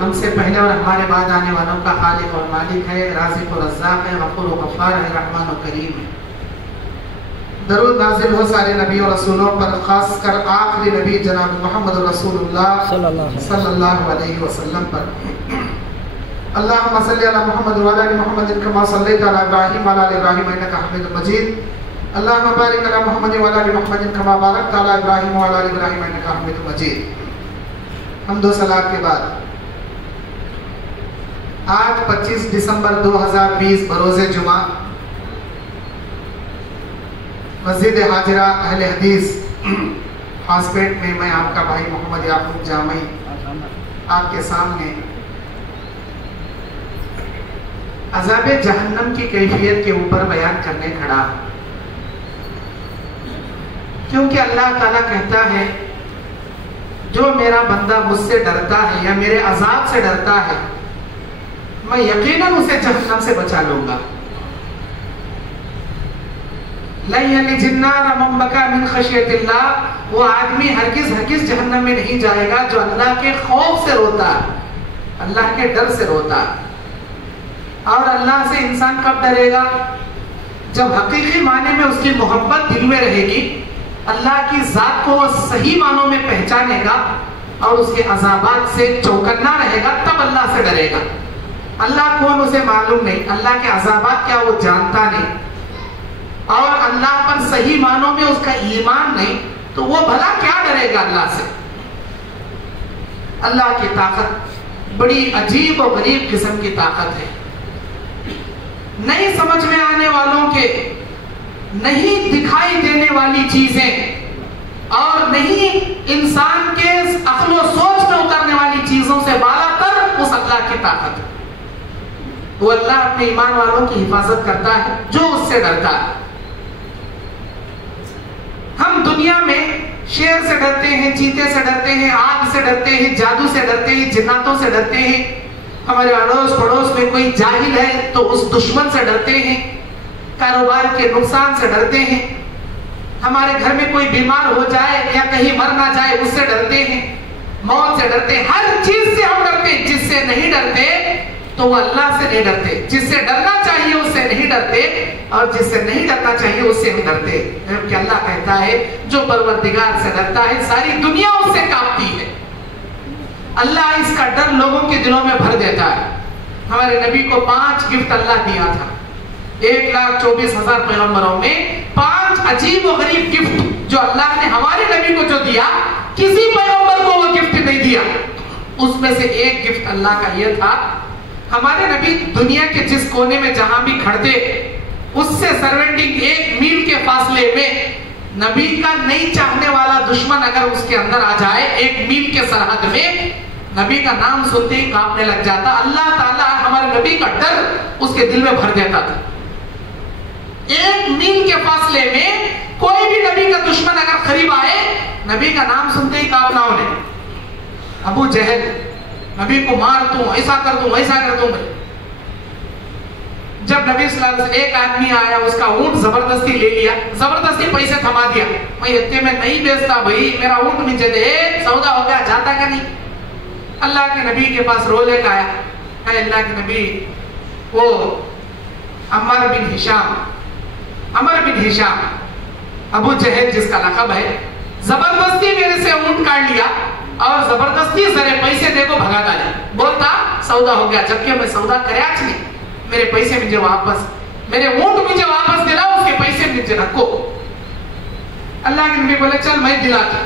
ہم سے پہلے اور ہمارے بعد آنے والوں کا خالق اور مالک ہے، رازق و رزاق ہے، غفور و غفار ہے، رحمان و کریم ہے۔ درود نازل ہو سارے نبی اور رسولوں پر، خاص کر آخری نبی جناب محمد رسول اللہ صلی اللہ علیہ وسلم پر۔ اللہم صلی علی محمد وعلی آل محمد کما صلیت علی ابراہیم وعلی آل ابراہیم انک حمید مجید۔ اللہم بارک علی محمد وعلی آل محمد کما بارکت علی ابراہیم وعلی آل ابراہیم انک حمید مجید۔ حمد و صلاۃ کے بعد آج 25 دسمبر 2020 بروز جمعہ مسجد حاجرہ اہل حدیث ہاسپیٹ میں میں آپ کا بھائی محمد یعقوب جامعی آپ کے سامنے عذاب جہنم کی کیفیت کے اوپر بیان کرنے کھڑا، کیونکہ اللہ تعالیٰ کہتا ہے جو میرا بندہ مجھ سے ڈرتا ہے یا میرے عذاب سے ڈرتا ہے میں یقیناً اسے جہنم سے بچا لوں گا۔ لَن يَلِجَ النَّارَ مَن بَكَىٰ مِنْ خَشْيَةِ اللَّهِ، وہ آدمی ہرگز جہنم میں نہیں جائے گا جو اللہ کے خوف سے روتا ہے، اللہ کے ڈر سے روتا ہے۔ اور اللہ سے انسان کب ڈرے گا؟ جب حقیقی معنی میں اس کی محبت دل میں رہے گی، اللہ کی ذات کو وہ صحیح معنوں میں پہچانے گا اور اس کے عذابات سے چوکنا رہے گا، تب اللہ سے ڈرے گا۔ اللہ کون اسے معلوم نہیں، اللہ کے عذابات کیا وہ جانتا نہیں، اور اللہ پر صحیح معنوں میں اس کا ایمان نہیں، تو وہ بھلا کیا ڈرے گا اللہ سے؟ اللہ کی طاقت بڑی عجیب و غریب قسم کی طاقت ہے۔ نہیں سمجھ میں آنے والوں کے، نہیں دکھائی دینے والی چیزیں اور نہیں انسان کے عقل و سوچ میں اترنے والی چیزوں سے بالا تر اس اللہ کی طاقت ہے۔ وہ اللہ اپنے ایمان والوں کی حفاظت کرتا ہے جو اس سے ڈرتا ہے۔ ہم دنیا میں شیر سے ڈرتے ہیں، چیتے سے ڈرتے ہیں، آگ سے ڈرتے ہیں، جادو سے ڈرتے ہیں، جناتوں سے ڈرتے ہیں۔ ہمارے اڑوس پڑوس میں کوئی جاہل ہے تو اس دشمن سے ڈرتے ہیں، کاروبار کے نقصان سے ڈرتے ہیں، ہمارے گھر میں کوئی بیمار ہو جائے یا کہیں مر نہ جائے اس سے ڈرتے ہیں، موت سے ڈرتے ہیں، ہر چیز سے ہم ڈرتے ہیں۔ جس سے نہیں ڈرتے تو وہ اللہ سے نہیں ڈرتے، جس سے ڈرنا چاہیے اس سے نہیں ڈرتے، اور جس سے نہیں ڈرنا چاہیے اس سے ہم ڈرتے۔ جبکہ اللہ کہتا ہے جو پروردگار سے ڈرتا ہے ساری دنیا اس سے کانپتی ہے۔ اللہ اس کا ڈر لوگوں کے دلوں میں بھر دیتا ہے۔ ہمارے نبی کو 5 گفٹ اللہ دیا تھا، 1,24,000 پیغمبروں میں 5 عجیب و غریب گفٹ جو اللہ نے ہمارے نبی کو جو دیا، کسی پیغمبر کو وہ گفٹ نہیں دیا۔ اس میں سے ایک گفٹ اللہ کا یہ تھا، ہمارے نبی دنیا کے جس کونے میں جہاں بھی کھڑتے اس سے سراؤنڈنگ 1 میل کے فاصلے میں نبی کا نہیں چاہنے والا دشمن اگر اس کے اندر آ جائے 1 میل کے سرحد میں، نبی کا نام سنتے ہی کانپنے لگ جاتا۔ اللہ تعالیٰ ہمارے نبی کا ڈر اس کے دل میں بھر دیتا تھا۔ 1 میل کے فاصلے میں کوئی بھی نبی کا دشمن اگر قریب آئے، نبی کا نام سنتے ہی کانپنا انہیں۔ ابو جہل، نبی کو مار دوں، ایسا کر دوں، ایسا کر دوں۔ جب نبی صلی اللہ علیہ وسلم ایک آدمی آیا، اس کا اونٹ زبردستی لے لیا، زبردستی پیسے تھما دیا، میں اتنے میں نہیں بیچتا بھائی، میرا اونٹ نیچے دے، سودا ہو گیا، جاتا کیا نہیں؟ اللہ کے نبی کے پاس رو لے کا آیا، اے اللہ کے نبی، وہ عمر بن ہشام، ابو جہل جس کا لقب ہے، زبردستی میرے سے اونٹ کاٹ لیا اور زبردستی ذرے پیسے دے کو بھگا ڈالا، بولتا سودا ہو گیا، جبکہ میں سودا کریا نہیں، میرے پیسے مجھے واپس، میرے اونٹ مجھے واپس دلاؤ، اس کے پیسے مجھے رکھو۔ اللہ کے نبی بولے چل میں دلاتا۔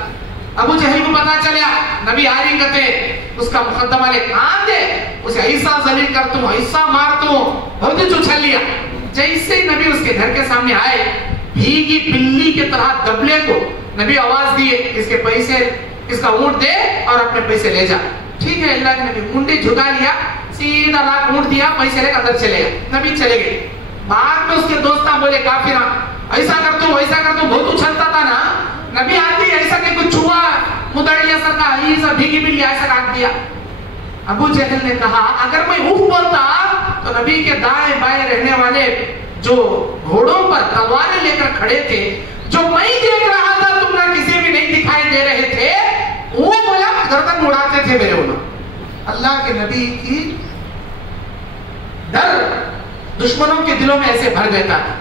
ابو جہل کو پتا چلیا نبی آری کہتے اس کا مقدمہ لے کہاں دے، اسے ایسا ذلیل کرتا ہوں، ایسا مارتا ہوں، بہت ہی چھل لیا۔ جیسے نبی اس کے گھر کے سامنے آئے، بھیگی بلی کی طرح دبلے کو نبی آواز دیے، اس کے پیسے، اس کا اونٹ دے اور اپنے پیسے لے جا۔ ٹھیک ہے، اللہ کے نبی اونٹی جھکا لیا، سیدھا لاکھ اونٹ دیا، پیسے لے کر اندر چلے گئے، نبی چلے گئے۔ بعد میں اس کے دوستاں بولے کافرہ ایسا کرتا ہوں، ایسا کرتا ہوں، بہت اچھلتا تھا نا، نبی آتی ایسا کہ کچھ چھوا مدڑیا سر کا ایسا بھیگی بلی ایسا کاٹ دیا۔ ابو جہل نے کہا اگر میں اف بولتا تو نبی کے دائیں بائیں رہنے والے جو گھوڑوں پر تلواریں لے کر کھڑے تھے، جو میں دیکھ رہا تھا تم نہ کسی بھی نہیں دکھائی دے رہے تھے، وہ بولا گردن اڑاتے تھے میرے انہوں۔ اللہ کے نبی کی ڈر دشمنوں کے دلوں میں ایسے بھر دیتا ہے.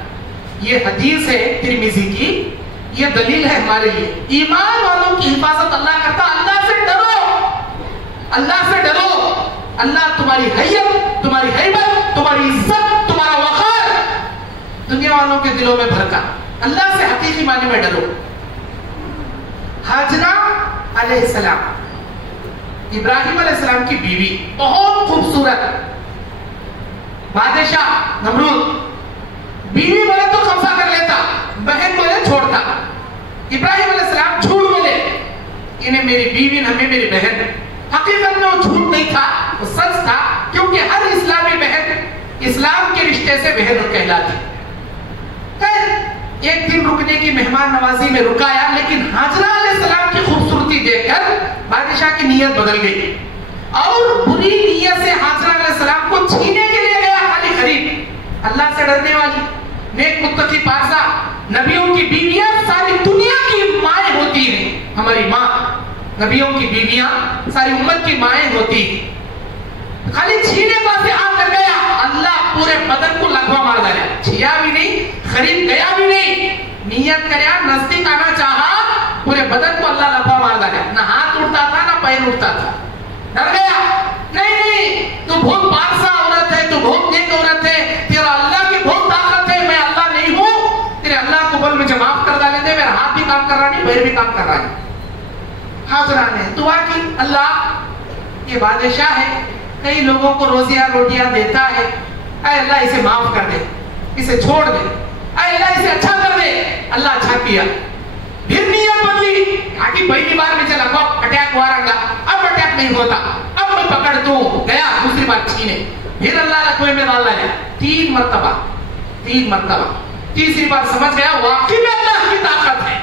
یہ حدیث ہے ترمذی کی, یہ دلیل ہے ہمارے لیے. ایمان والوں کی حفاظت اللہ کرتا. اللہ سے ڈرو, اللہ سے ڈرو. اللہ تمہاری حیت, تمہاری ہیبت, تمہاری عزت, تمہارا وقار دنیا والوں کے دلوں میں بھرتا. اللہ سے حقیقی معنی میں ڈرو. ہاجرہ علیہ السلام, ابراہیم علیہ السلام کی بیوی, بہت خوبصورت, بادشاہ نمرود. بیوی بولے تو قبضہ کر لیتا, بہن بولے چھوڑتا. ابراہیم علیہ السلام جھوٹ بولے, انہیں میری بیوی نہ میری بہن. حقیقت میں وہ جھوٹ نہیں تھا, وہ سچ تھا, کیونکہ ہر اسلامی بہن اسلام کے رشتے سے بہن کہلاتی. ایک دن رکنے کی مہمان نوازی میں رکایا, لیکن ہاجرہ علیہ السلام کی خوبصورتی دیکھ کر بادشاہ کی نیت بدل گئی اور بری نیت سے ہاجرہ علیہ السلام کو چھینے کے لیے گیا. خالی خرید, اللہ سے ڈرنے والی, نیک متقی پارسا, نبیوں کی بیویاں ساری دنیا کی مائیں ہوتی ہیں. ہماری ماں, نبیوں کی بیویاں ساری امت کی مائیں ہوتی ہیں. خالی چھینے پاسے ہاتھ لگ گیا, اللہ پورے بدن کو لگوا مار دیا. چھیا بھی نہیں, خرید گیا بھی نہیں, نیت کریا, نزدیک آنا چاہا, پورے بدن کو اللہ لگوا مار دیا. نہ ہاتھ اٹھتا تھا نہ پیر اٹھتا تھا. ڈر گیا, نہیں تو بہت پارسا عورت ہے, تو بہت نیک عورت ہے, تیرا اللہ کی بہت طاقت ہے, میں اللہ نہیں ہوں. تیرے اللہ کو بول مجھے معاف کر ڈالے دے, میرا ہاتھ بھی کام کر رہا نہیں, پیر بھی کام کر رہا ہے. حاضرہ نے دعا کی, اللہ یہ بادشاہ ہے, کئی لوگوں کو روٹیاں دیتا ہے, اے اللہ اسے معاف کر دے, اسے چھوڑ دے, اے اللہ اسے اچھا کر دے. اللہ اچھا کیا. پھر نیت بدلی, آگے پہلی بار میں چلا اٹیک ہوا رہا, اب اٹیک نہیں ہوتا, اب میں پکڑ دوں. گیا دوسری بار چھینے, پھر اللہ کنویں میں ڈال لایا. 3 مرتبہ. تیسری بار سمجھ گیا واقعی میں اللہ کی طاقت ہے,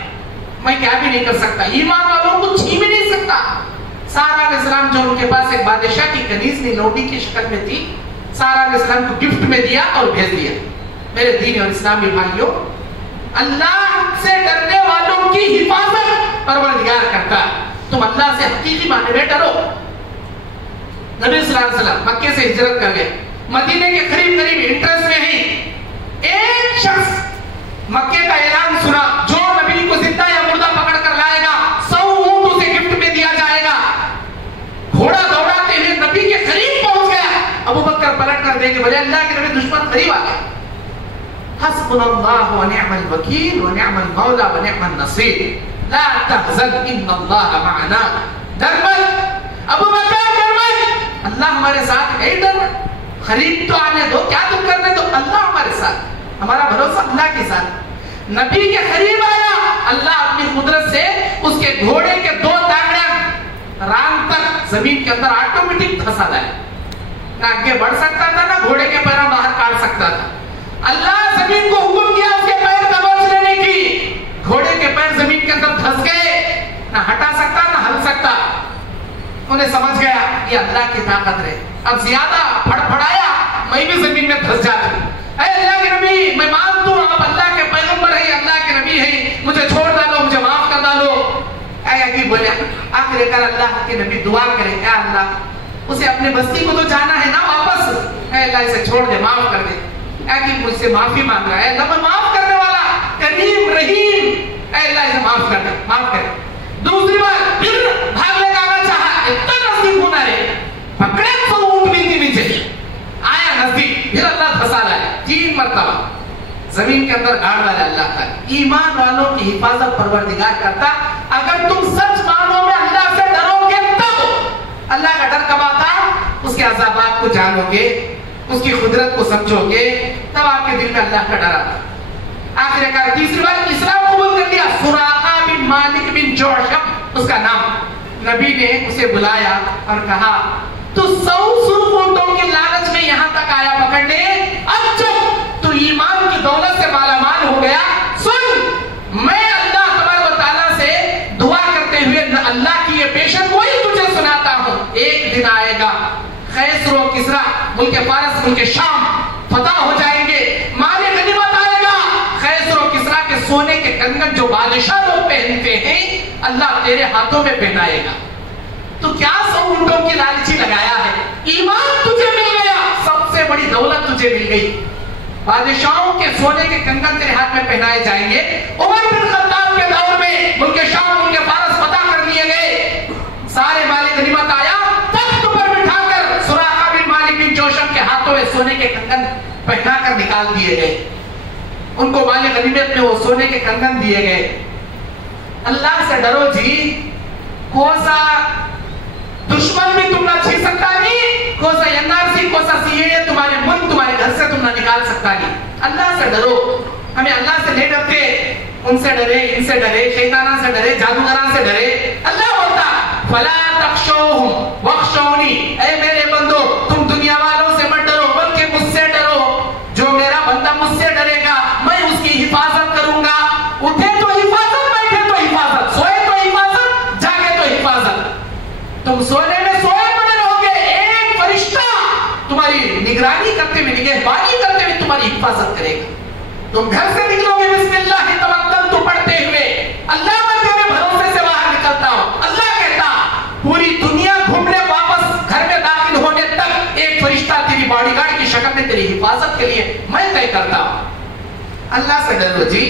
میں کیا بھی نہیں کر سکتا, ایمان والوں کو چھین بھی نہیں سکتا. سارا علیہ السلام جو ان کے پاس ایک بادشاہ کی کنیز نہیں لوٹی کی شکل میں تھی, سارا علیہ السلام کو گفٹ میں دیا اور بھیج دیا. میرے دین اور اسلامی بھائیوں, اللہ سے ڈرنے والوں کی حفاظت پروردگار کرتا ہے. تم اللہ سے حقیقی معنی میں ڈرو. نبی صلی اللہ علیہ وسلم مکے سے ہجرت کر گئے, مدینے کے قریب انٹرسٹ میں ہیں. ایک شخص مکے کا اعلان سنا, جو نبی کو زندہ یا مردہ پکڑ کر لائے گا 100 اونٹ اسے گفٹ میں دیا جائے گا. گھوڑا دوڑاتے ہوئے نبی کے قریب پہنچ گیا. ابو بکر پلٹ کر دیں گے, بولے اللہ کے نبی دشمن قریب آ گیا. حسبنا اللہ ونعم الوکیل ونعم المولا ونعم النصیر لا تحزن ان اللہ معنا. ڈر مت ابو بکر, ڈر مت, اللہ ہمارے ساتھ ہے. ڈر خرید تو آنے دو, کیا تم کرنے دو, اللہ ہمارے ساتھ, ہمارا بھروسہ اللہ کے ساتھ. نبی کے قریب آیا, اللہ اپنی قدرت سے اس کے گھوڑے کے 2 ٹانگیں ران تک زمین کے اندر آٹومیٹک دھسا لایا. نہ آگے بڑھ سکتا تھا, نہ گھوڑے کے پیروں باہر کاٹ سکتا تھا. اللہ زمین کو حکم کیا اس کے پیر دبوچ لینے کی, گھوڑے کے پیر زمین کے اندر دھس گئے, نہ ہٹا سکتا نہ ہل سکتا. انہیں سمجھ گیا یہ اللہ کی طاقت ہے. اب زیادہ پھڑپھڑایا, میں بھی زمین میں دھس جاتا. اے اللہ کے نبی, میں مانتا ہوں آپ اللہ کے پیغمبر ہیں, اللہ کے نبی ہیں, مجھے چھوڑ ڈالو, مجھے معاف کر ڈالو. اے بولے, آخر کار اللہ کے نبی دعا کرے, اے اللہ اسے اپنے بستی کو تو جانا ہے نا واپس, اے اللہ اسے چھوڑ دے, معاف کر دے. اے مجھ سے معافی مانگ رہا ہے, اللہ میں معاف کرنے والا کریم رحیم, اے اللہ اسے معاف کر دے, معاف کر. دوسری بار پھر بھاگ لے جانا چاہا, اتنا نزدیک ہونا رہے, پکڑے تو اونٹ بھی نیچے آیا نزدیک, پھر اللہ پھنسا لایا. 3 مرتبہ زمین کے اندر گاڑ ڈالا اللہ کا. ایمان والوں کی حفاظت پروردگار کرتا. اگر تم سچ مانو میں اللہ سے ڈرو گے تب اللہ کا ڈر کب آتا, اس کے عذابات کو جانو گے, اس کی قدرت کو سمجھو گے, تب آپ کے دل میں اللہ کا ڈر آتا. آخر کار تیسری بار اسلام قبول کر لیا. سراقہ بن مالک بن جوشم اس کا نام. نبی نے اسے بلایا اور کہا تو 100 سرخ اونٹوں کی لالچ میں یہاں تک آیا پکڑنے, اب جب تو ایمان کی دولت سے مالا مال ہو گیا, سن میں اللہ تبارک و تعالیٰ سے دعا کرتے ہوئے اللہ کی یہ پیشن وہی تجھے سناتا ہوں. ایک دن آئے گا خیسر و کسرا, ملک فارس ملک شام فتح ہو جائیں گے, مال غنیمت آئے گا. خیسر و کسرا کے سونے کے کنگن جو بادشاہ لوگ پہنتے ہیں اللہ تیرے ہاتھوں میں پہنائے گا. تو کیا 100 اونٹوں کی لالچی لگایا ہے؟ ایمان تجھے مل گیا، سب سے بڑی دولت تجھے مل گئی۔ بادشاہوں کے سونے کے کنگن تیرے ہاتھ میں پہنائے جائیں گے۔ عمر بن خطاب کے دور میں ملک شام، ملک فارس فتح کر لیے گئے، سارے مال غنیمت آیا، تخت پر بٹھا کر سراقہ بن مالک بن جوشم کے ہاتھوں میں سونے کے کنگن پہنا کر نکال دیے گئے، ان کو مال غنیمت میں وہ سونے کے کنگن دیے گئے۔ اللہ سے ڈرو جی، کوسا دشمن بھی تم نہ چھین سکتا نہیں، کوسا NRC، کوسا CAA تمہارے ملک، تمہارے گھر سے تم نہ نکال سکتا نہیں۔ اللہ سے ڈرو، ہمیں اللہ سے نہیں ڈرتے، ان سے ڈرے، ان سے ڈرے، شیطانہ سے ڈرے، جادوگران سے ڈرے۔ اللہ ہوتا فلا تخشوہم واخشونی، اے میرے بندو تم دنیا والوں سے مت ڈرو بلکہ مجھ سے ڈرو، جو میرا بندہ مجھ سے ڈرے گا میں اس کی حفاظت کروں گا۔ اٹھے تو حفاظت، بیٹھے تو حفاظت، سوئے تو حفاظت، جاگے تو حفاظت۔ تم سونے میں سوئے پڑے رہو گے، ایک فرشتہ تمہاری نگرانی کرتے ہوئے، نگہبانی کرتے ہوئے تمہاری حفاظت کرے گا۔ تم گھر سے نکلو گے بسم اللہ توکلت تو پڑھتے ہوئے، اللہ میں تیرے بھروسے سے باہر نکلتا ہوں۔ اللہ کہتا پوری دنیا گھومنے واپس گھر میں داخل ہونے تک ایک فرشتہ تیری باڈی گارڈ کی شکل میں تیری حفاظت کے لیے میں طے کرتا ہوں۔ اللہ سے ڈرو جی۔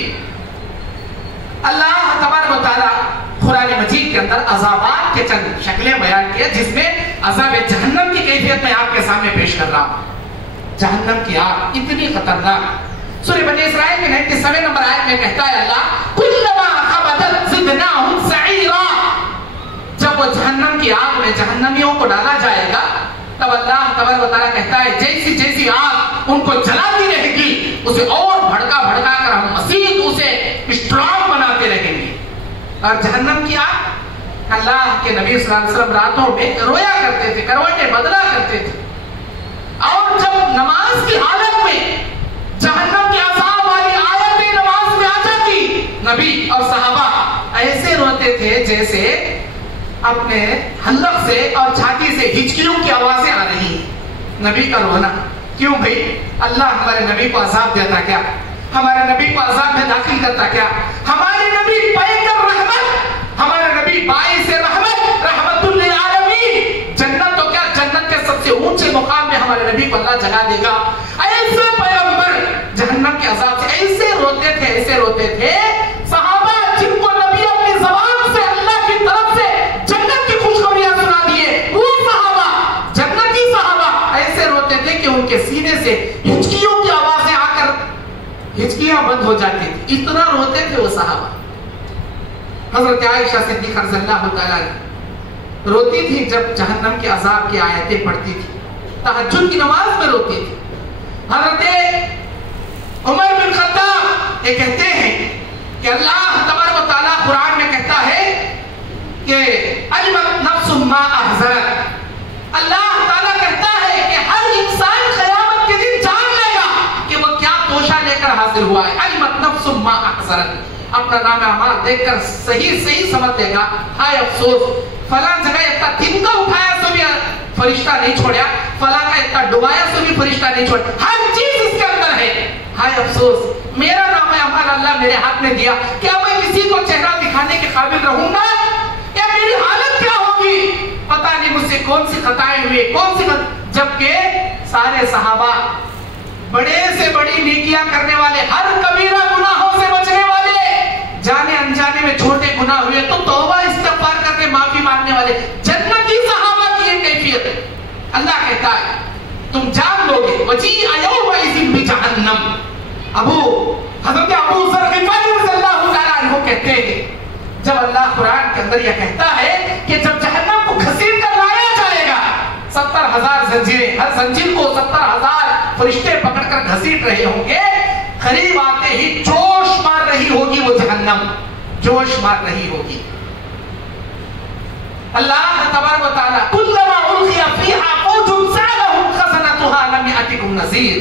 اللہ تبارک و تعالیٰ قرآن مجید کے اندر عذابات کے چند شکلیں بیان کیا، جس میں عذاب جہنم کی کیفیت میں آپ کے سامنے پیش کر رہا ہوں۔ جہنم کی آگ اتنی خطرناک، سورہ بنی اسرائیل کے 97 نمبر آیت میں کہتا ہے اللہ کلما خبتت زدناہم سعیرا، جب وہ جہنم کی آگ میں جہنمیوں کو ڈالا جائے گا تب اللہ تبارک و تعالیٰ کہتا ہے جیسی جیسی آگ ان کو جلاتی رہے گی اسے اور بھڑکا بھڑکا کر ہم مزید اسے اسٹرانگ بناتے رہیں گے۔ اور جہنم کی آگ، اللہ کے نبی صلی اللہ علیہ وسلم راتوں میں رویا کرتے تھے، کروٹیں بدلا کرتے تھے، اور جب نماز کی حالت میں جہنم کے عذاب والی آیتیں نماز میں آ جاتی، نبی اور صحابہ ایسے روتے تھے جیسے اپنے حلق سے اور چھاتی سے ہچکیوں کی آوازیں آ رہی ہیں۔ نبی کا رونا کیوں بھئی؟ اللہ ہمارے نبی کو عذاب دیتا کیا؟ ہمارے نبی کو عذاب میں داخل کرتا کیا؟ ہمارے نبی پیکر رحمت، ہمارے نبی باعث رحمت، رحمت للعالمین، جنت تو کیا جنت کے سب سے اونچے مقام میں ہمارے نبی کو اللہ جگہ دے گا۔ ایسے پیغمبر جہنم کے عذاب سے ایسے روتے تھے، ایسے روتے تھے، صحابہ جن کو نبی اپنی زبان سے اللہ کی طرف سے جنت کی خوشخبریاں سنا دیے، وہ صحابہ جنتی صحابہ ایسے روتے تھے کہ ان کے سینے سے ہچکیوں کی آوازیں آ کر ہچکیاں بند ہو جاتی تھی، اتنا روتے تھے وہ صحابہ۔ حضرت عائشہ صدیقہ رضی اللہ تعالیٰ روتی تھی جب جہنم کے عذاب کی آیتیں پڑھتی تھی، تہجد کی نماز میں روتی تھی۔ حضرت عمر بن خطاب یہ کہتے ہیں کہ اللہ تبارک و تعالیٰ قرآن میں کہتا ہے کہ علمت نفس ما احضرت، اللہ تعالیٰ کہتا ہے کہ ہر انسان قیامت کے دن جان لے گا کہ وہ کیا توشہ لے کر حاضر ہوا ہے۔ علمت نفس ما احضرت، اپنا نام اعمال دیکھ کر صحیح سمجھ لے گا، ہائے افسوس فلاں جگہ اتنا تنکا اٹھایا سو بھی فرشتہ نہیں چھوڑیا، فلاں کا اتنا ڈبایا سو بھی فرشتہ نہیں چھوڑیا، ہر چیز اس کے اندر ہے۔ ہائے افسوس میرا نام اعمال اللہ میرے ہاتھ میں دیا، کیا میں کسی کو چہرہ دکھانے کے قابل رہوں گا؟ یا میری حالت کیا ہوگی؟ پتہ نہیں مجھ سے کون سی خطائیں ہوئی، کون سی جبکہ سارے صحابہ بڑے سے بڑی نیکیاں کرنے والے، ہر کبیرہ گناہوں سے بچنے والے، جانے انجانے میں چھوٹے گناہ ہوئے تو توبہ استغفار کر کے معافی مانگنے والے، جنتی صحابہ کی یہ کیفیت ہے۔ اللہ کہتا ہے تم جان لو گے وجیء یومئذ بجہنم۔ حضرت ابو ذر غفاری رضی اللہ تعالیٰ عنہ کہتے ہیں جب اللہ قرآن کے اندر یہ کہتا ہے کہ جب جہنم کو گھسیٹ کر لایا جائے گا، 70,000 زنجیریں، ہر زنجیر کو 70,000 فرشتے پکڑ کر گھسیٹ رہے ہوں گے، قریب آتے ہی جوش مار رہی ہوگی وہ جہنم، جوش مار رہی ہوگی۔ اللہ تبارک و تعالیٰ کلما القی فیہا فوج سألہم خزنتہا لم یأتکم نذیر،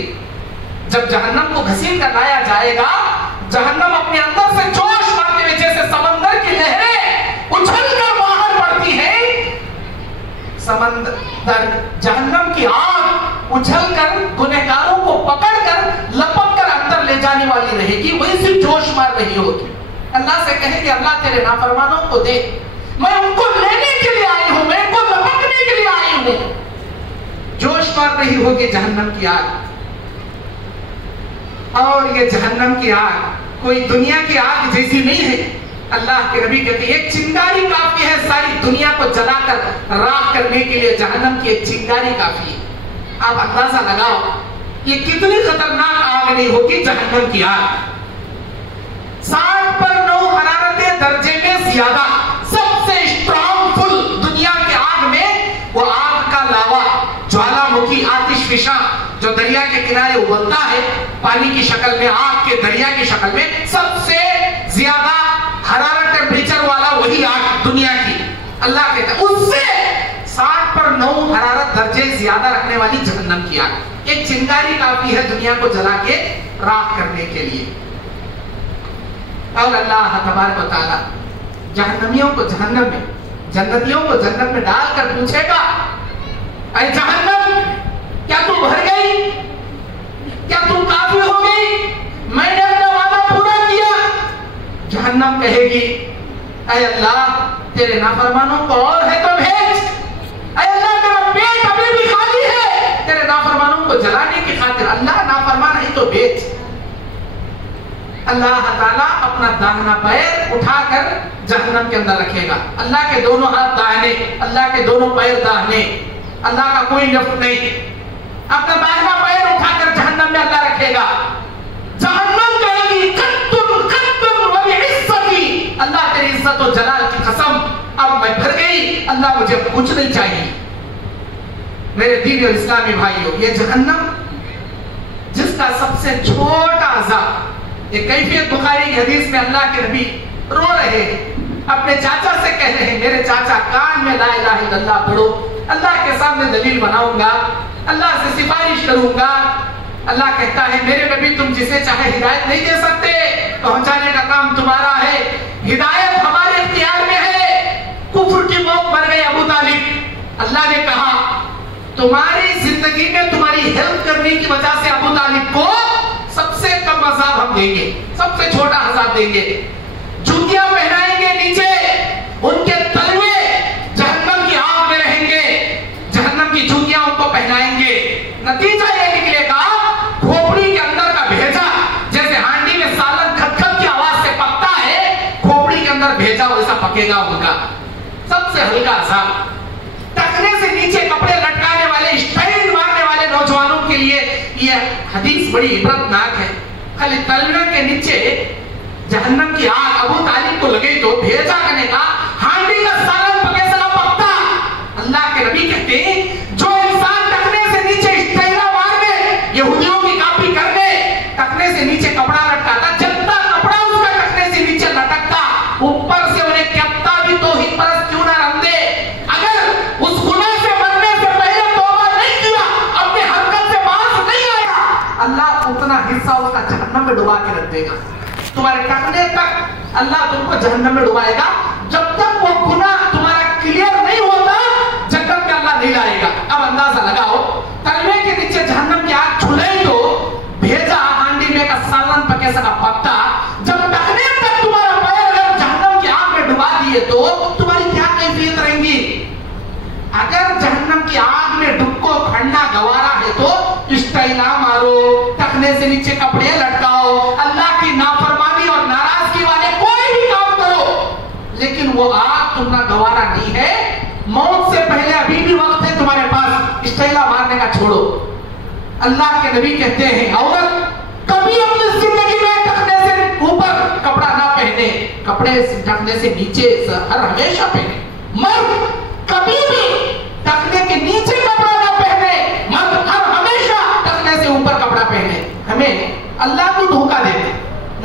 جب جہنم کو گھسیٹ کر لایا جائے گا، جہنم اپنے اندر سے جوش مارتے ہوئے جیسے سمندر کی لہریں اچھل کر باہر پڑتی ہیں، سمندر جہنم کی آگ اچھل کر گنہگاروں کو پکڑ کر لپک کر اندر لے جانے والی رہے گی، ویسے جوش مار رہی ہوگی۔ اللہ سے کہیں کہ اللہ تیرے نافرمانوں کو دے، میں ان کو لینے کے لیے آئی ہوں، میں ان کو जोश मार रही होगी जहन्नम की आग। और ये जहन्नम की आग कोई दुनिया की आग जैसी नहीं है। अल्लाह के नबी कहते हैं एक चिंगारी काफी है सारी दुनिया को जलाकर राख करने के लिए। जहन्नम की एक चिंगारी काफी है। आप अंदाजा लगाओ ये कितनी खतरनाक आग नहीं होगी जहन्नम की आग। 60 पर 9 हरारते दर्जे में ज्यादा सबसे स्ट्रॉन्ग फुल दुनिया की आग में वो आग का लावा ज्वालामुखी आतिशफिशा जो दरिया के किनारे उबलता है पानी की शक्ल में, आग के दरिया की शक्ल में, सबसे ज्यादा हरारत टेम्परेचर वाला वही आग दुनिया की। अल्लाह कहता है उससे 60 पर 9 हरारत दर्जे ज्यादा रखने वाली जहन्नम की आग। एक चिंगारी काफी है दुनिया को जला के राख करने के लिए। और अल्लाह तबारक व तआला जहन्नमियों को जहन्नम में, जन्नतियों को जन्नत में डालकर पूछेगा, अरे जहन्नम क्या तू भर गई? क्या तू काफी हो गई? मैंने अपना वादा पूरा किया। जहन्नम कहेगी, अरे अल्लाह तेरे नाफरमानों को और है तो भेज। अरे अल्लाह मेरा पेट अभी भी खाली है तेरे नाफरमानों को जलाने की खातिर। अल्लाह नाफरमान है तो भेज। अल्लाह ताला अपना दाहिना पैर उठाकर जहन्नम के अंदर रखेगा। अल्लाह के दोनों हाथ दाहिने, अल्लाह के दोनों पैर दाहिने, अल्लाह का कोई लिफ्ट नहीं। अपना दाहिना पैर उठाकर जहन्नम में अल्लाह रखेगा। जहन्नम कहेगी कत्तुन कत्तुन व बिइज्जती, अल्लाह तेरी इज्जत और जलाल की कसम अब मैं भर गई, अल्लाह मुझे कुछ नहीं चाहिए। मेरे दीन और इस्लामी भाइयों, ये जहन्नम जिसका सबसे छोटा अज़ाब, ये कैफियत बुखारी की हदीस में अल्लाह के नबी रो रहे हैं, अपने चाचा से कह रहे हैं मेरे चाचा कान में ला इलाहा इल्लल्लाह पढ़ो, अल्लाह के सामने दलील बनाऊंगा, अल्लाह से सिफारिश करूंगा। अल्लाह कहता है मेरे नबी तुम जिसे चाहे हिदायत नहीं दे सकते, पहुंचाने का काम तुम्हारा है, हिदायत हमारे इख्तियार में है। कुफ्र की मौत मर गए अबू तालिब। अल्लाह ने कहा तुम्हारी जिंदगी में तुम्हारी हेल्प करने की वजह से अबू तालिब को सबसे कम अज़ाब हम देंगे, सबसे छोटा अज़ाब देंगे। जूतियां पहनाएंगे नीचे, उनके तलवे जहन्नम की आग में रहेंगे, जहन्नम की जूतियां उनको पहनाएंगे। नतीजा ये निकलेगा खोपड़ी के अंदर का भेजा जैसे हांडी में सालन खटखट की आवाज से पकता है, खोपड़ी के अंदर भेजा वैसा पकेगा उनका। सबसे हल्का अज़ाब। टखने से नीचे कपड़े लटकाने वाले, स्टाइल मारने वाले नौजवानों के लिए यह हदीस बड़ी इबरतनाक है। खाली तलवे के नीचे जहन्नम की आग अबू तालिब को लगे तो भेजा करने का हांडी का सालन पके सला पकता। अल्लाह के नबी कहते हैं जो इंसान टखने से नीचे स्टाइला मारने, यहूदियों की कॉपी करने, टखने से नीचे कपड़ा लटकाता, जलता कपड़ा उसका टखने से नीचे लटकता, ऊपर से उन्हें कहता भी तो ही परस क्यों ना रंग दे, अगर उस गुनाह से मरने से पहले तौबा नहीं किया, अपने हरकत से बाज नहीं आया, अल्लाह उतना हिस्सा उसका जहन्नम में डुबा के रख देगा। तुम्हारे टखने तक अल्लाह तुमको जहन्नम में डुबाएगा। जब तक वो गुनाह तुम्हारा क्लियर नहीं होता जन्नत में अल्लाह नहीं लाएगा। अब अंदाजा लगाओ तलवे के नीचे जहन्नम की आग छुले तो भेजा हांडी में का सालन पके सका पकता, जब टखने तक तुम्हारा पैर अगर जहन्नम की आग में डुबा दिए तो तुम्हारी क्या कैफियत रहेंगी? अगर जहन्नम की आग में डुबको खड़ना गवारा है तो इस्तेला मारो, टखने से नीचे कपड़े लटकाओ, अल्लाह की नाफरमानी और नाराजगी वाले कोई भी काम करो, लेकिन वो आग तुम्हारा गवारा नहीं है। मौत से पहले अभी भी वक्त है तुम्हारे पास, इस्तेला मारने का छोड़ो। अल्लाह के नबी कहते हैं औरत कभी अपनी जिंदगी में टखने से ऊपर कपड़ा ना पहने, कपड़े टखने से नीचे हर हमेशा पहने। मर्द कभी भी टखने के नीचे कपड़ा ना पहने, मर्द हर हमेशा टखने से ऊपर कपड़ा पहने। हमें अल्लाह को धोखा देते,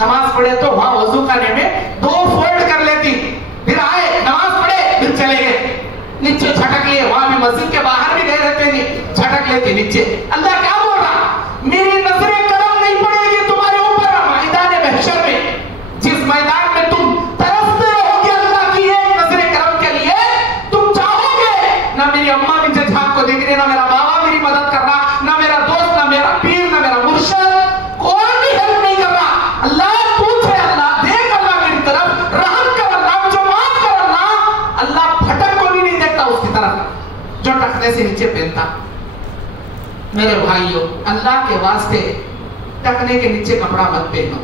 नमाज पढ़े तो वहां वजू करने में 2 फोल्ड कर लेती, फिर आए नमाज पढ़े फिर चले गए नीचे झटक लिए, वहां भी मस्जिद के बाहर भी गए रहते नहीं, झटक लेते नीचे। अल्लाह क्या बोल रहा? मेरी नजरें करम नहीं पड़ेगी तुम्हारे ऊपर मैदान महशर में, जिस मैदान में तुम तरसते रहोगे अल्लाह की एक नजरे करम के लिए, तुम चाहोगे ना मेरी अम्मा मुझे झांक को देख रही, ना मेरा बाबा मेरी मदद कर रहा, ना मेरा दोस्त, ना मेरा पीर, ना मेरा मुर्शिद, कोई भी हेल्प नहीं कर रहा। अल्लाह पूछे, अल्लाह देख, अल्लाह मेरी तरफ रहम कर, अल्लाह मुझे माफ कर, अल्लाह भटक को भी नहीं देखता उसकी तरफ जो टखने से नीचे पहनता। मेरे भाइयों, अल्लाह के वास्ते टखने के नीचे कपड़ा मत पहनो,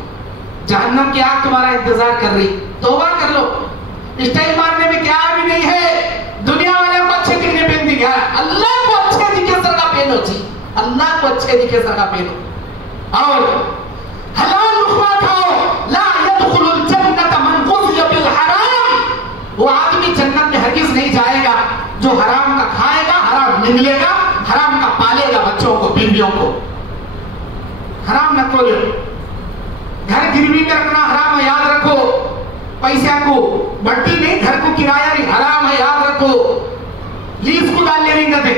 जहन्नम की आग तुम्हारा इंतजार कर रही, तौबा कर लो। स्टाइल मारने में क्या भी नहीं है, दुनिया वाले को अच्छे दिखने पहन दिखा, अल्लाह को अच्छे दिखे सरका पहनो जी, अल्लाह को अच्छे दिखे सरका पहनो। और हलाल लुक़मा खाओ, ला यदखुलुल जन्नत मन गुज़िया बिल हराम, वो आदमी जन्नत में हरगिज़ नहीं जाएगा जो हराम का खाएगा, हराम निगलेगा, हराम का पालेगा बच्चों को, बीवियों को। हराम न खोलो, घर गिरवी में रखना हराम है, याद रखो। पैसा को बट्टी नहीं, घर को किराया नहीं, हराम है, याद रखो। लीज को डाल लेनी गए,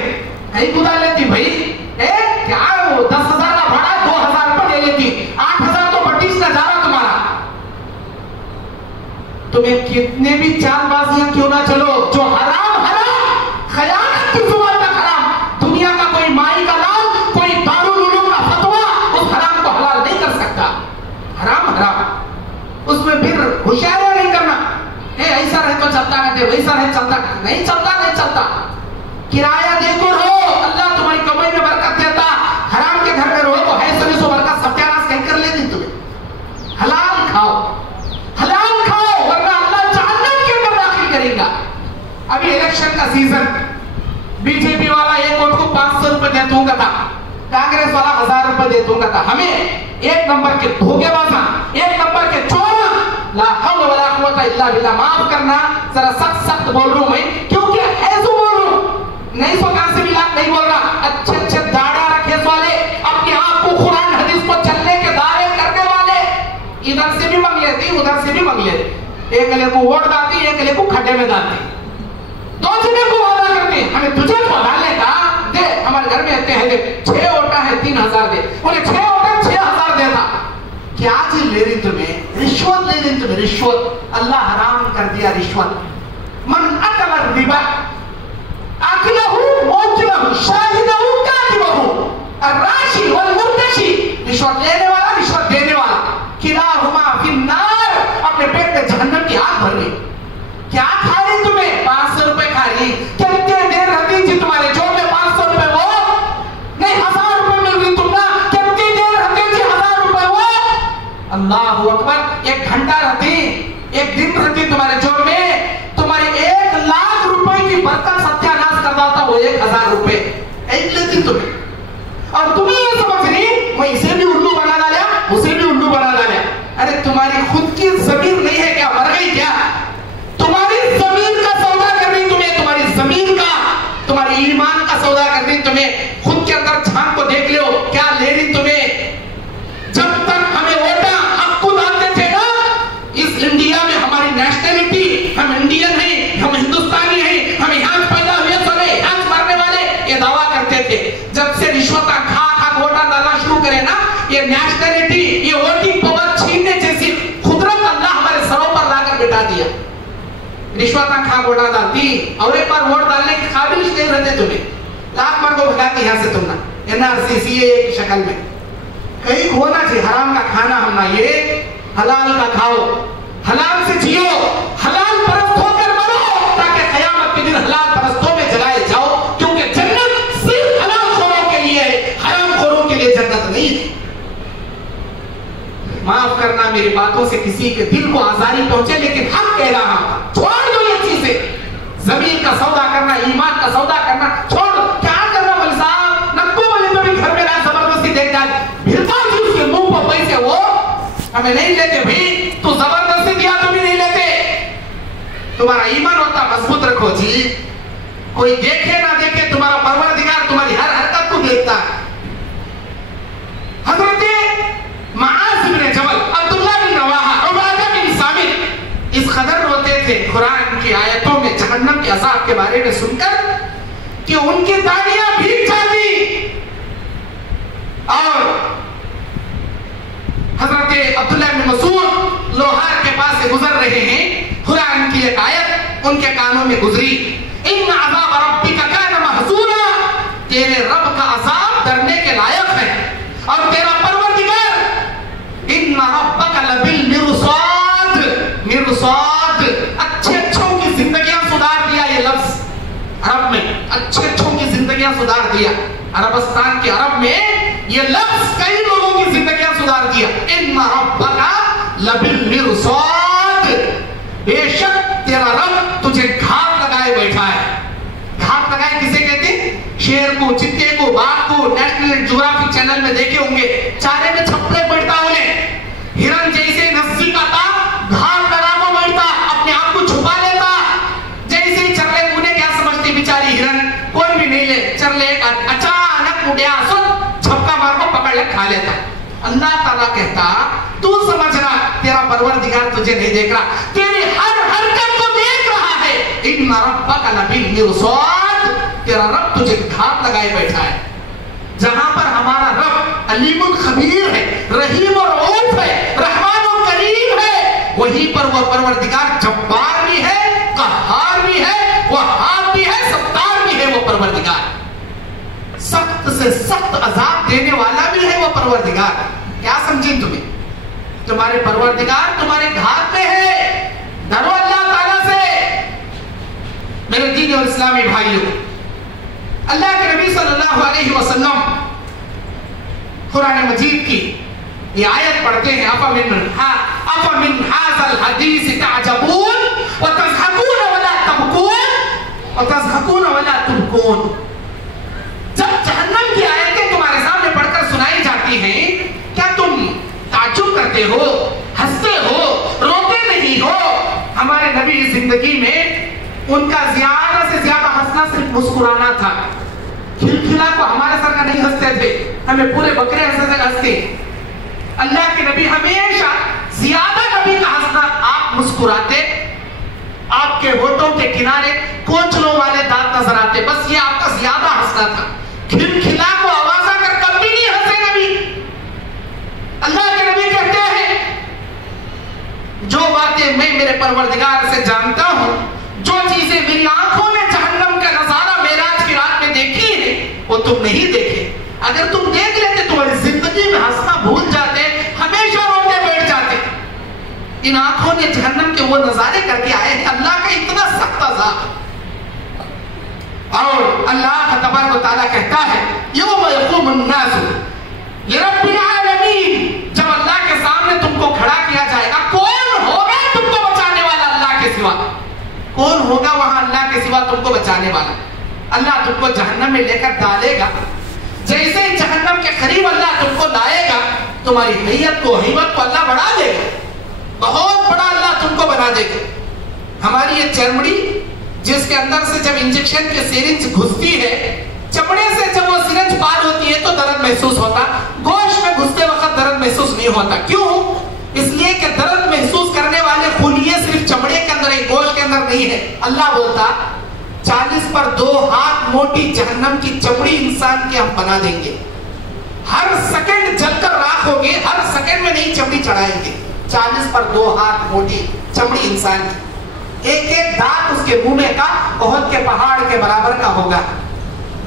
कहीं को डाल लेती भाई, क्या वो 10,000 का भाड़ा 2,000 रुपए ले लेती, 8,000 तो बट्टी से नजारा तुम्हारा। तुम्हें कितने भी चालबाजियां क्यों ना चलो, जो हराम हराम, खयानत की जुबान तक हराम। दुनिया का कोई माई का लाल, कोई दारुल उलूम का फतवा उस हराम को हलाल नहीं कर सकता। हराम हराम, उसमें फिर होशियारी नहीं करना, ऐसा रहे तो चलता रहते, वैसा रहे चलता नहीं, चलता नहीं चलता। किराया देकर रहो, अल्लाह तुम्हारी कमाई में बरकत देता। हराम के घर में रहो तो है सभी सो बरकत सत्यानाश कहीं कर लेती तुम्हें। हलाल खाओ, हलाल खाओ, वरना अल्लाह जहन्नम के अंदर दाखिल करेगा। अभी इलेक्शन का सीजन, बीजेपी वाला एक वोट को 500 रुपए दे दूंगा था, कांग्रेस वाला 1000 रुपए दे दूंगा था। हमें एक नंबर के धोखेबाजा, एक नंबर के चोर, ला हौला वला कुव्वता इल्ला बिल्लाह। माफ करना, जरा सख्त सख्त बोल रहा हूं मैं, क्योंकि ऐसा बोल रहा हूं, नहीं सो कहां से मिला नहीं बोल रहा। अच्छे अच्छे दाढ़ा रखे वाले, अपने आप को कुरान हदीस को चलने के दावे करने वाले, इधर से भी मांग लेती, उधर से भी मांग लेती। एक ले को वोट डालती, एक ले को खड्डे में डालती, दो जने को वादा करते, हमें तुझे को डालने का दे, हमारे घर में आते हैं 6 वोटा है 3,000 दे, बोले 6 वोटा 6,000 देता। क्या चीज ले रही तुम्हें? रिश्वत ले रही तुम्हें, रिश्वत। अल्लाह हराम कर दिया रिश्वत। मन अकल रिबा अकलहु मौकिलहु शाहिदहु कातिबहु अर्राशी वल मुर्तशी, रिश्वत लेने वाला, रिश्वत देने वाला, किलाहुमा फिन्नार, अपने पेट में जहन्नम की आग भर गई। क्या खा रही तुम्हें? 500 रुपए खा रही। कितने देर रहती थी तुम्हारे जोड़ में 500 रुपए, वो नहीं 1000 रुपए मिल रही तुम ना, कितनी देर रहती थी 1000 रुपए वो? अल्लाहु अकबर, 1 घंटा रहती, 1 दिन रहती तुम्हारे जोड़ में, तुम्हारे 1 लाख रुपए की बरकत सत्यानाश कर देता वो 1,000 रुपए एक लेती तुम्हें। और तुम्हें ये समझ रही मैं इसे भी उल्लू बना डाला, उसे भी उल्लू बना डाला। अरे तुम्हारी खुद की जमीन नहीं है क्या? मर गई क्या? तुम्हारी जमीन का सौदा कर रही तुम्हें, तुम्हारी जमीन का, तुम्हारे ईमान का सौदा कर रही तुम्हें। खुद के अंदर झांक को देख लो, क्या ले रही तुम्हें। जब तक हमें वोटा हक को डालते थे ना, इस इंडिया में हमारी नेशनलिटी, हम इंडियन हैं, हम हिंदुस्तानी हैं, हम यहाँ पैदा हुए सारे यहाँ मरने वाले, ये दावा करते थे। जब से रिश्वत खा खा वोटा डालना शुरू करे ना, ये नेशनलिटी, ये वोटिंग पावर छीनने जैसी खुदरत अल्लाह हमारे सरों पर लाकर बिठा दिया। रिश्वत खा वोटा डालती और एक बार वोट डालने के काबिल नहीं रहते तुम्हें, लाख बार को भगाती यहाँ से तुम ना, एनआरसी सीए की शक्ल में। कहीं होना चाहिए हराम का खाना, हम ना ये हलाल का खाओ, हलाल से जियो, हलाल परस्त होकर मरो, ताकि क़यामत के दिन हलाल परस्तों में जलाए जाओ। क्योंकि जन्नत सिर्फ हलाल खोरों के लिए है, हराम खोरों के लिए जन्नत नहीं है। माफ करना मेरी बातों से किसी के दिल को आजारी पहुंचे, लेकिन हक कह रहा हूं, छोड़ दो ये चीजें। जमीन का सौदा करना, ईमान का सौदा करना छोड़ दो। क्या करना मौलवी साहब, नक्को वाले तो भी घर में रह जबरदस्ती देख जाए, भिड़ता जी उसके मुंह पर पैसे, वो हमें नहीं लेते भाई, तो जबरदस्ती दिया तो भी नहीं लेते। तुम्हारा ईमान होता मजबूत रखो जी, कोई देखे ना देखे, तुम्हारा परवरदिगार तुम्हारी हर हरकत को देखता है। हजरत मुआज़ बिन जबल, अब्दुल्लाह बिन रवाहा, उबादा बिन सामित इस कदर रोते थे कुरान की आयतों में जहन्नम के अज़ाब के बारे में सुनकर कि उनकी दाढ़ियां भीग जाती। और हजरत अब्दुल्लाह बिन मसूद लोहार के पास से गुजर रहे हैं, कुरान की एक आयत उनके कानों में गुजरी, इन्न अज़ाब रब्बिका कान महज़ूरा, तेरे रब का अज़ाब डरने के लायक है, और तेरा परवरदिगार इन्ना रब्बका लबिल मिरसाद, मिरसाद, अच्छे अच्छों की जिंदगियां सुधार दिया। ये लफ्ज अरब में अच्छे अच्छों की जिंदगी जिंदगियां सुधार दिया। अरबस्तान के अरब में ये लफ्ज कई लोगों की जिंदगियां सुधार दिया। इन्ना रब्बका लबिल मिरसाद, बेशक तेरा रब तुझे घात लगाए बैठा है। घात लगाए किसे कहते हैं? शेर को, चित्ते को, बाघ को। नेशनल ज्योग्राफिक चैनल में देखे होंगे, चारे में छपड़े बैठता उन्हें। हिरन जैसे नजदीक आता, घात लगा को बैठता, अपने आप को छुपा लेता। जैसे ही चरले उन्हें क्या समझती बेचारी हिरन, कोई भी नहीं ले, चरले अचानक उड़िया छपका मार को पकड़ ले, खा लेता। अल्लाह ताला कहता तू समझ रहा तेरा परवरदिगार तुझे नहीं देख रहा, तेरी हर हरकत को देख रहा है। इन्ना रब्बका लबिल मिरसाद, तेरा रब तुझे घात लगाए बैठा है। जहां पर हमारा रब अलीमुल खबीर है, रहीम और रऊफ है, रहमान और करीम है, वहीं पर वह परवरदिगार जब्बार भी है, कहार भी है, वहाब भी है, सत्तार भी है। वो परवरदिगार सख्त से सख्त अजाब देने वाला भी है। वो परवरदिगार क्या समझी तुम्हें? तुम्हारे परवरदिगार तुम्हारे घात में है। डरो अल्लाह ताला से। मेरे दीन और इस्लामी भाइयों, अल्लाह के नबी सल्लल्लाहु अलैहि वसल्लम कुरान मजीद की ये आयत पढ़ते हैं, अफमिन हाज़ल हदीस तअजबून व तज़हकून वला तबकून व तज़हकून वला तुबकून। जब जहन्नम की आयतें तुम्हारे सामने पढ़कर सुनाई जाती हैं, क्या तुम ताज्जुब करते हो, हंसते हो, रोते नहीं हो? हमारे नबी की जिंदगी में उनका ज्यादा से ज्यादा हंसना सिर्फ मुस्कुराना था। खिलखिला को हमारे सर का नहीं हंसते थे, हमें पूरे बकरे हंसते। अल्लाह के नबी हमेशा ज्यादा नबी का हंसना, आप मुस्कुराते, आपके होठों के किनारे कोचलों वाले दांत नजर आते, बस ये आपका ज्यादा हंसना था। खिलखिला को आवाजा कर कभी नहीं हंसे नबी। अल्लाह के नबी कहते हैं जो बातें मैं मेरे परवरदिगार से जानता हूं, जो चीजें मेरी आंखों ने जहन्नम का नजारा मेराज की रात में देखी है, वो तुम नहीं देखे। अगर तुम देख लेते तुम्हारी जिंदगी में हंसना भूल जाते, हमेशा रोते बैठ जाते। इन आंखों ने जहन्नम के वो नजारे करके आए हैं। अल्लाह का इतना सख्त अज़ाब। और अल्लाह तबारक व तआला कहता है यौम यक़ूमुन नास लिरब्बिल आलमीन, जब अल्लाह के सामने तुमको खड़ा किया जाएगा, कौन होगा तुमको बचाने वाला अल्लाह के सिवा? कौन होगा वहां अल्लाह के सिवा तुमको बचाने वाला? अल्लाह तुमको जहन्नम में लेकर डालेगा। जैसे ही जहन्नम के करीब अल्लाह तुमको लाएगा, तुम्हारी हैयत को, हिम्मत को अल्लाह बढ़ा देगा, बहुत बड़ा अल्लाह तुमको बना देगा। हमारी ये चमड़ी जिसके अंदर से जब इंजेक्शन के सिरिंज घुसती है, चमड़े से जब वो सिरिंज पार होती है तो दर्द महसूस होता, गोश्त में घुसते वक्त दर्द महसूस नहीं होता। क्यों? इसलिए कि दर्द महसूस करने वाले खूलिये सिर्फ चमड़े के अंदर है, गोश्त के अंदर नहीं है। अल्लाह बोलता 40 पर 2 हाथ मोटी जहन्नम की चमड़ी इंसान की हम बना देंगे। हर सेकंड जलकर राख होगी, हर सेकंड में नई चमड़ी चढ़ाएंगे। 40 पर 2 हाथ मोटी चमड़ी इंसान की, एक एक दांत उसके मुंह में का ओहद के पहाड़ के बराबर का होगा।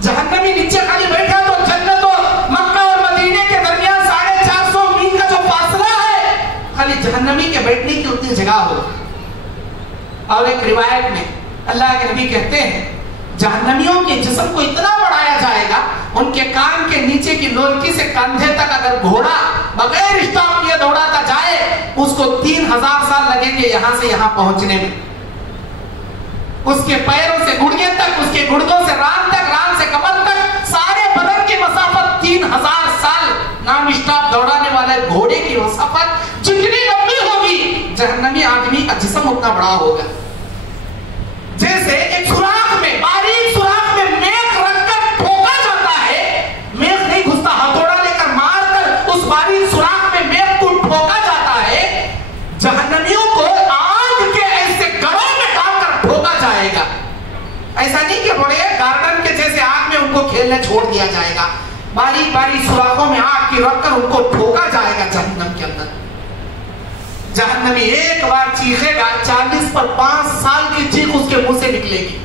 जहन्नमी नीचे खाली बैठा तो जन्नत और मक्का और मदीने के दरमियान 450 मील का जो फासला है, खाली जहन्नमी के बैठने की उतनी जगह होगा। और एक रिवायत में अल्लाह के नबी कहते हैं जहन्नमियों के जिस्म को इतना बढ़ाया जाएगा, उनके कान के नीचे की लोलकी से कंधे तक अगर घोड़ा बगैर स्टॉप किए दौड़ाता जाए, उसको 3000 साल लगेंगे यहां से यहां पहुंचने में। उसके पैरों से गुड़ियों तक, उसके गुर्दों से रान तक, रान से कमर तक, सारे बदन की मसाफत 3000 साल नॉन स्टॉप दौड़ाने वाले घोड़े की मसाफत जितनी लंबी होगी, जहन्नमी आदमी का जिस्म उतना बड़ा होगा। जैसे एक सुराख में, बारीक सुराख में मेख रखकर ठोका जाता है, मेख नहीं घुसता, हथौड़ा लेकर मारकर उस बारीक सुराख में मेख को ठोका जाता है, जहन्नमियों को आग के ऐसे गड़ों में डालकर ठोका जाएगा। ऐसा नहीं कि बड़े गार्डन के जैसे आग में उनको खेलने छोड़ दिया जाएगा, बारीक बारीक सुराखों में आग की रखकर उनको ठोका जाएगा जहन्नम के अंदर। जहन्नमी एक बार चीखेगा, 40 पर 5 साल की चीख उसके मुंह से निकलेगी।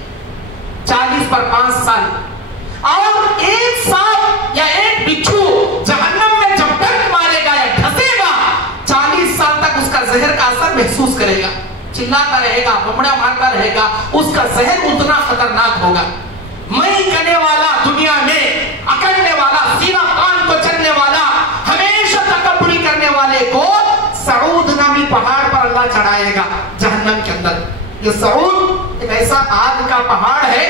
40 पर 5 साल। और एक सांप या एक बिच्छू जहन्नम में जब डंक मारेगा या ढसेगा, 40 साल तक उसका जहर का असर महसूस करेगा, चिल्लाता रहेगा, बमड़ा मारता रहेगा, उसका जहर उतना खतरनाक होगा। मैं नहीं करने वाला, दुनिया में अकड़ने वाला, सीना कान को चढ़ने वाला, हमेशा तकब्बुरी करने वाले को सऊद नामी पहाड़ पर अल्लाह चढ़ाएगा जहन्नम के अंदर। ये सऊद एक ऐसा आग का पहाड़ है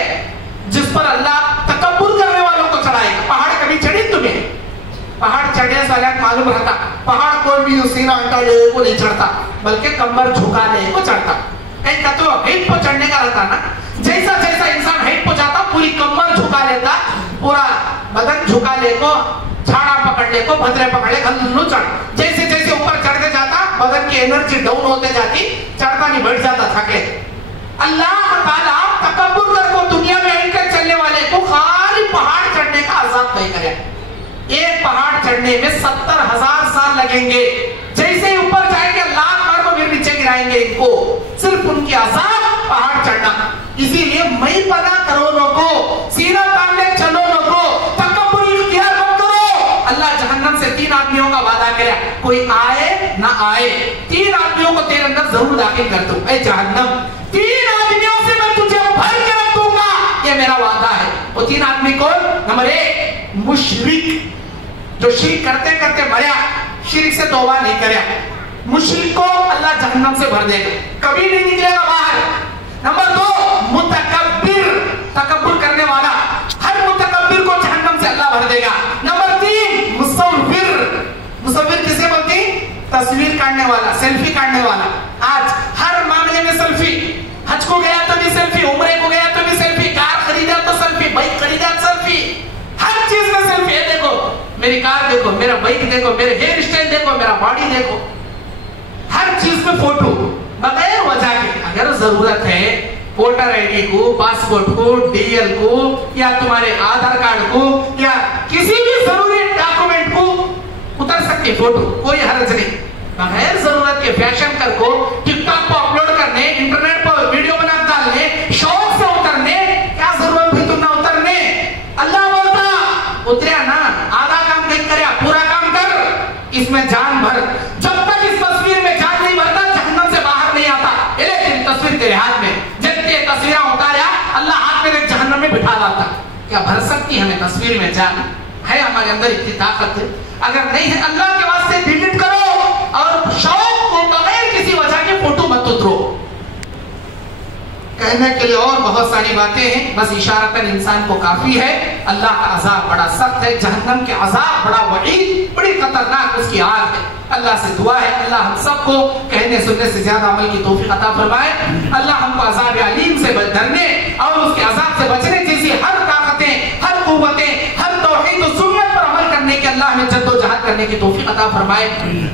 जिस पर अल्लाह तकब्बुर करने वालों को चढ़ाएगा। पहाड़ कभी चढ़ी तुम्हें? पहाड़ चढ़ने से अलग मालूम रहता, पहाड़ कोई भी सीना अंटा लेने को नहीं चढ़ता, बल्कि कमर झुकाने को चढ़ता। कहीं का तो हाइट पर चढ़ने का रहता ना, जैसा जैसा इंसान हाइट पर जाता पूरी कमर झुका लेता, पूरा बदन झुका ले को, झाड़ा पकड़ ले को, भद्रे पकड़ ले, गल्लू चढ़। जैसे जैसे ऊपर चढ़ते जाता बदन की एनर्जी डाउन होते जाती, चढ़ता नहीं बढ़ जाता थके। अल्लाह ताला तकब्बुर करके दुनिया में एंकर चलने वाले को खाली पहाड़ चढ़ने का अजाब तय करे। एक पहाड़ चढ़ने में 70,000 साल लगेंगे। जैसे ही ऊपर जाएंगे लाख बार को फिर नीचे गिराएंगे इनको, सिर्फ उनकी अजाब पहाड़ चढ़ना। इसीलिए मैं पता करो लोगो, सीना तान ले चलो लोगो, तकब्बुर इख्तियार मत करो। अल्लाह जहन्नम से 3 आदमियों का वादा करे, कोई आए ना आए 3 आदमियों को तेरे अंदर जरूर दाखिल कर दूं। ऐ जहन्नम 3 आदमियों से मैं तुझे भर के रख दूंगा, ये मेरा वादा है। वो 3 आदमी कौन? नंबर 1 मुशरिक, जो शिर्क करते करते मरा, शिर्क से तौबा नहीं करे, मुशरिक को अल्लाह जहन्नम से भर देगा, कभी नहीं निकलेगा बाहर। नंबर 2 मुतकब्बिर, तकब्बुर करने वाला, हर मुतकब्बिर को जहन्नम से अल्लाह भर देगा। नंबर 3 मुसव्विर, मुसव्विर किसे बोलते हैं? तस्वीर काटने वाला, सेल्फी काटने वाला। आज हर मामले में सेल्फी, हज को गया तो भी सेल्फी, उम्रे को गया तो भी सेल्फी, कार खरीदा तो सेल्फी, बाइक खरीदा तो सेल्फी, हर चीज में सेल्फी है। देखो मेरी कार देखो, मेरा बाइक देखो, मेरे हेयर स्टाइल देखो, मेरा बॉडी देखो, हर चीज में फोटो बगैर वजह के। अगर जरूरत है वोटर आईडी को, पासपोर्ट को, डीएल को, या तुम्हारे आधार कार्ड को, या किसी भी जरूरी डॉक्यूमेंट को उतर सकती फोटो, कोई हर्ज नहीं। बगैर जरूरत के फैशन कर को टिकटॉक पर अपलोड करने, इंटरनेट पर वीडियो बना डालने, शौक से उतरने, क्या जरूरत भी तुम ना उतरने? अल्लाह बोलता उतरिया ना, आधा काम नहीं करे, पूरा काम कर, इसमें जान भर। जब तक इस तस्वीर में जान नहीं भरता जहन्नम से बाहर नहीं आता। तेरी तस्वीर तेरे हाथ में, जितने तस्वीरें उतारा अल्लाह हाथ में जहन्नम में बिठा लाता। क्या भर सकती हमें तस्वीर में जान? है हमारे अंदर इतनी ताकत है? अगर नहीं है अल्लाह के वास्ते डिलीट करो, और शौक को बगैर किसी वजह के फोटो मत उतरो। कहने के लिए और बहुत सारी बातें हैं, बस इशारतन इंसान को काफी है। अल्लाह का अजाब बड़ा सख्त है, जहन्नम के अजाब बड़ा वईद, बड़ी खतरनाक उसकी आग है। अल्लाह से दुआ है अल्लाह हम सबको कहने सुनने से ज्यादा अमल की तौफीक अता फरमाए। अल्लाह हमको अजाब अलीम से डरने और उसके अजाब से बचने जैसी हर ताकतें, हर कुव्वतें, हर तौहीद और सुन्नत पर अमल करने की अल्लाह हमें जद्दोजहद करने की तौफीक अता फरमाए।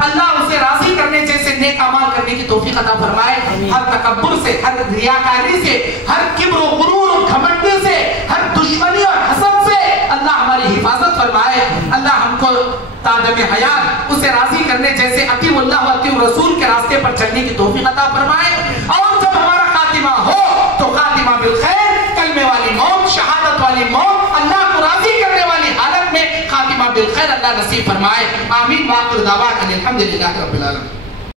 अल्लाह उसे राजी करने जैसे नेक अमाल करने की तौफीक अता फरमाए। हर तकब्बुर से, हर रियाकारी से, हर किब्र और गुरूर और घमंड से, हर दुश्मनी और हसद से अल्लाह हमारी हिफाजत फरमाए। अल्लाह हमको तादमे हयात उसे राजी करने जैसे अतीउल्लाह व अतीउर रसूल के रास्ते पर चलने की तौफीक अता फरमाए। और जब हमारा खातिमा हो तो खातिमा बिल खैर, कलमे वाली मौत, शहादत वाली मौत, अल्लाह को राजी करने वाली हालत में खातिमा बिल खैर अल्लाह नसीब फरमाए। आमीन। वाखिर दावा अल्हम्दुलिल्लाह रब्बिल आलमीन।